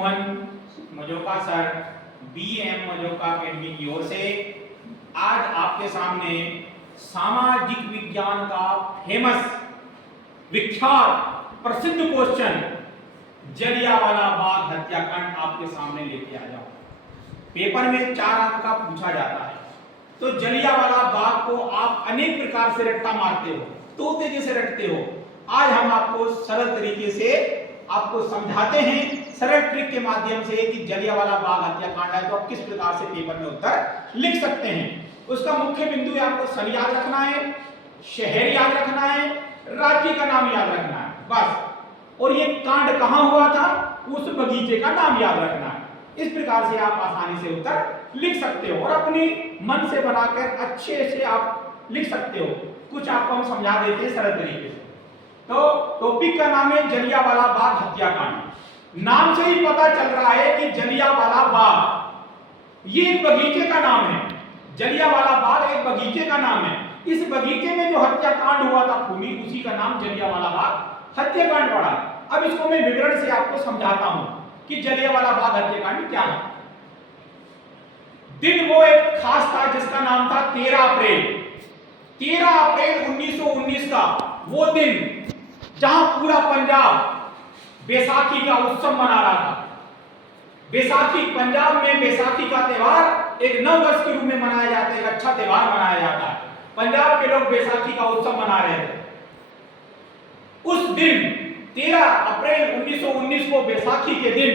Mohan मजोका sir, BM मजोका academy की ओर से आज आपके सामने सामाजिक विज्ञान का फेमस, विख्यात, प्रसिद्ध क्वेश्चन जलियांवाला बाग हत्याकांड आपके सामने लेके आया हूं। पेपर में 4 अंक का पूछा जाता है। तो जलियांवाला बाग को आप अनेक प्रकार से रट्टा मारते हो, तोते जैसे रटते हो। आज हम आपको सरल तरीके से आपको समझाते हैं, सरल ट्रिक के माध्यम से कि जलियांवाला बाग हत्याकांड है तो आप किस प्रकार से पेपर में उत्तर लिख सकते हैं। उसका मुख्य बिंदु है, आपको सन याद रखना है, शहर याद रखना है, राज्य का नाम याद रखना है, बस। और ये कांड कहां हुआ था, उस बगीचे का नाम याद रखना है। इस प्रकार से आप आसानी से उत्तर लिख सकते हो और अपनी मन से बनाकर अच्छे से आप लिख सकते हो। कुछ आपको हम समझा देते हैं सरल तरीके से। तो टॉपिक का नाम है जलियांवाला बाग हत्याकांड। नाम से ही पता चल रहा है कि जलियांवाला बाग ये एक बगीचे का नाम है। जलियांवाला बाग एक बगीचे का नाम है। इस बगीचे में जो हत्याकांड हुआ था खूनी, उसी का नाम जलियांवाला बाग हत्याकांड पड़ा। अब इसको मैं विवरण से आपको समझाता हूं कि जलियांवाला बाग हत्याकांड क्या है। दिन वो एक खास था जिसका नाम था 13 अप्रैल। 13 अप्रैल 1919 का वो दिन जहां पूरा पंजाब बैसाखी का उत्सव मना रहा था। बैसाखी, पंजाब में बैसाखी का त्योहार एक नव वर्ष के रूप में मनाया जाता है, एक अच्छा त्योहार मनाया जाता है। पंजाब के लोग बैसाखी का उत्सव मना रहे थे। उस दिन 13 अप्रैल 1919 को बैसाखी के दिन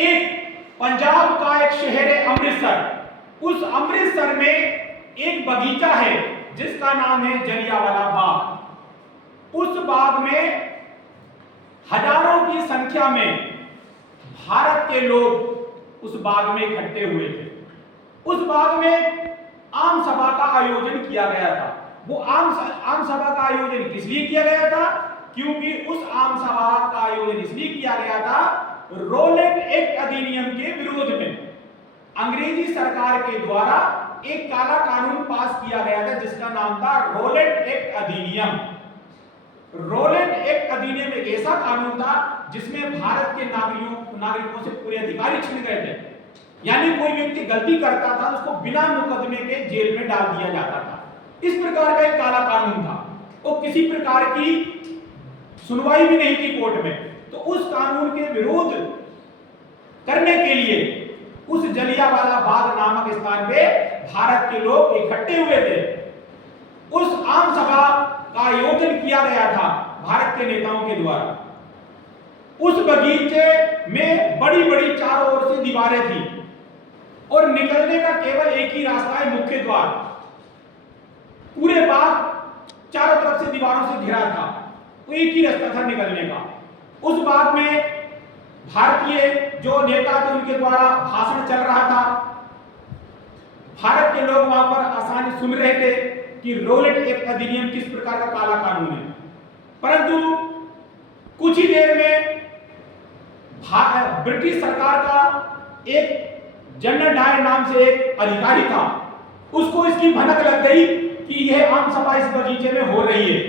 एक पंजाब का एक शहर है अमृतसर। उस अमृतसर में एक बगीचा है जिसका नाम है जलियांवाला बाग। उस बाग में हजारों की संख्या में भारत के लोग उस बाग में इकट्ठे हुए थे। उस बाग में आम सभा का आयोजन किया गया था। वो आम सभा का आयोजन किस लिए किया गया था? क्योंकि उस आम सभा का आयोजन इसलिए किया गया था रोलेट एक्ट अधिनियम के विरोध में। अंग्रेजी सरकार के द्वारा एक काला कानून पास किया गया था जिसका नाम था रोलेट एक्ट अधिनियम। रोलेट एक्ट अधिनियम एक ऐसा कानून था जिसमें भारत के नागरिकों से पूरे अधिकार छीन गए थे। यानी कोई व्यक्ति गलती करता था उसको बिना मुकदमे के जेल में डाल दिया जाता था। इस प्रकार का एक काला कानून था और किसी प्रकार की सुनवाई भी नहीं थी कोर्ट में। तो उस कानून के विरोध करने के लिए उस जलियांवाला बाग नामक स्थान पे भारत के लोग इकट्ठे हुए थे। उस आम सभा का आयोजन किया गया था भारत के नेताओं के द्वारा। उस बगीचे में बड़ी बड़ी चारों ओर से दीवारें थी और निकलने का केवल एक ही रास्ता है, मुख्य द्वार। पूरे बाग चारों तरफ से दीवारों से घिरा था, तो एक ही रास्ता था निकलने का। उस बाग में भारतीय जो नेता थे उनके द्वारा भाषण चल रहा था। भारत के लोग वहां पर आसानी सुन रहे थे कि रोलेट एक्ट अधिनियम किस प्रकार का काला कानून है। परंतु कुछ ही देर में ब्रिटिश सरकार का एक जनरल डायर नाम से एक अधिकारी था, उसको इसकी भनक लग गई कि यह आम सभा इस बगीचे में हो रही है।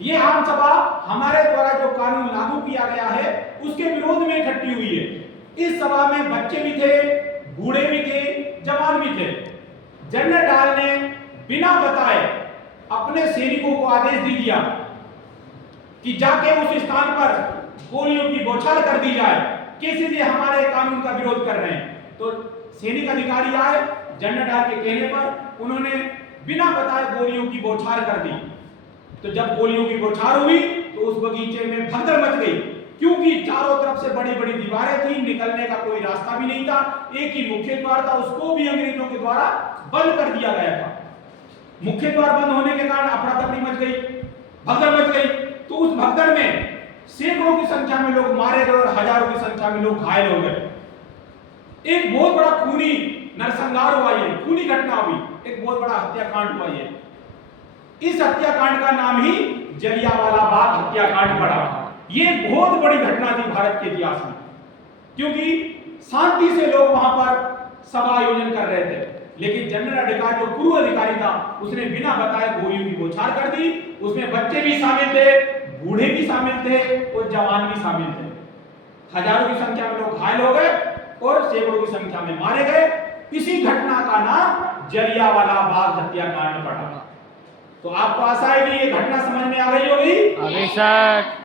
ये आम सभा हमारे द्वारा जो कानून लागू किया गया है उसके विरोध में इकट्ठी हुई है। इस सभा में बच्चे भी थे, बूढ़े भी थे, जवान भी थे। जनरल डायर ने बिना बताए अपने सैनिकों को आदेश दे दिया कि जाके उस स्थान पर गोलियों की बौछार कर दी जाए। कैसे ये हमारे कानून का विरोध कर रहे हैं। तो सैनिक अधिकारी आए, जनरल डायर के कहने पर उन्होंने बिना बताए गोलियों की बौछार कर दी। तो जब गोलियों की बौछार हुई तो उस बगीचे में भगदड़ मच गई, क्योंकि चारों तरफ से बड़ी बड़ी दीवारें थी, निकलने का कोई रास्ता भी नहीं था। एक ही मुख्य द्वार था, उसको भी अंग्रेजों के द्वारा बंद कर दिया गया था। मुख्य द्वार बंद होने के कारण अफरा तफरी मच गई, भगदड़ मच गई। तो उस भगदड़ में सैकड़ों की संख्या में लोग मारे गए और हजारों की संख्या में लोग घायल हो गए। एक बहुत बड़ा खूनी नरसंहार हुआ, ये खूनी घटना हुई, एक बहुत बड़ा हत्याकांड हुआ। ये इस हत्याकांड का नाम ही जलियांवाला बाग हत्याकांड पड़ा। ये बहुत बड़ी घटना थी भारत के इतिहास में, क्योंकि शांति से लोग वहां पर सभा आयोजन कर रहे थे, लेकिन जनरल अधिकारी जो पूर्व अधिकारी था उसने बिना बताए गोलियों की बौछार कर दी। उसमें बच्चे भी शामिल थे, बूढ़े भी शामिल थे और जवान भी शामिल थे। हजारों की संख्या में लोग घायल हो गए और सैकड़ों की संख्या में मारे गए। इसी घटना का नाम जलियांवाला बाग हत्याकांड पड़ा। तो आपको आशा है कि ये घटना समझ में आ गई होगी। अभी सर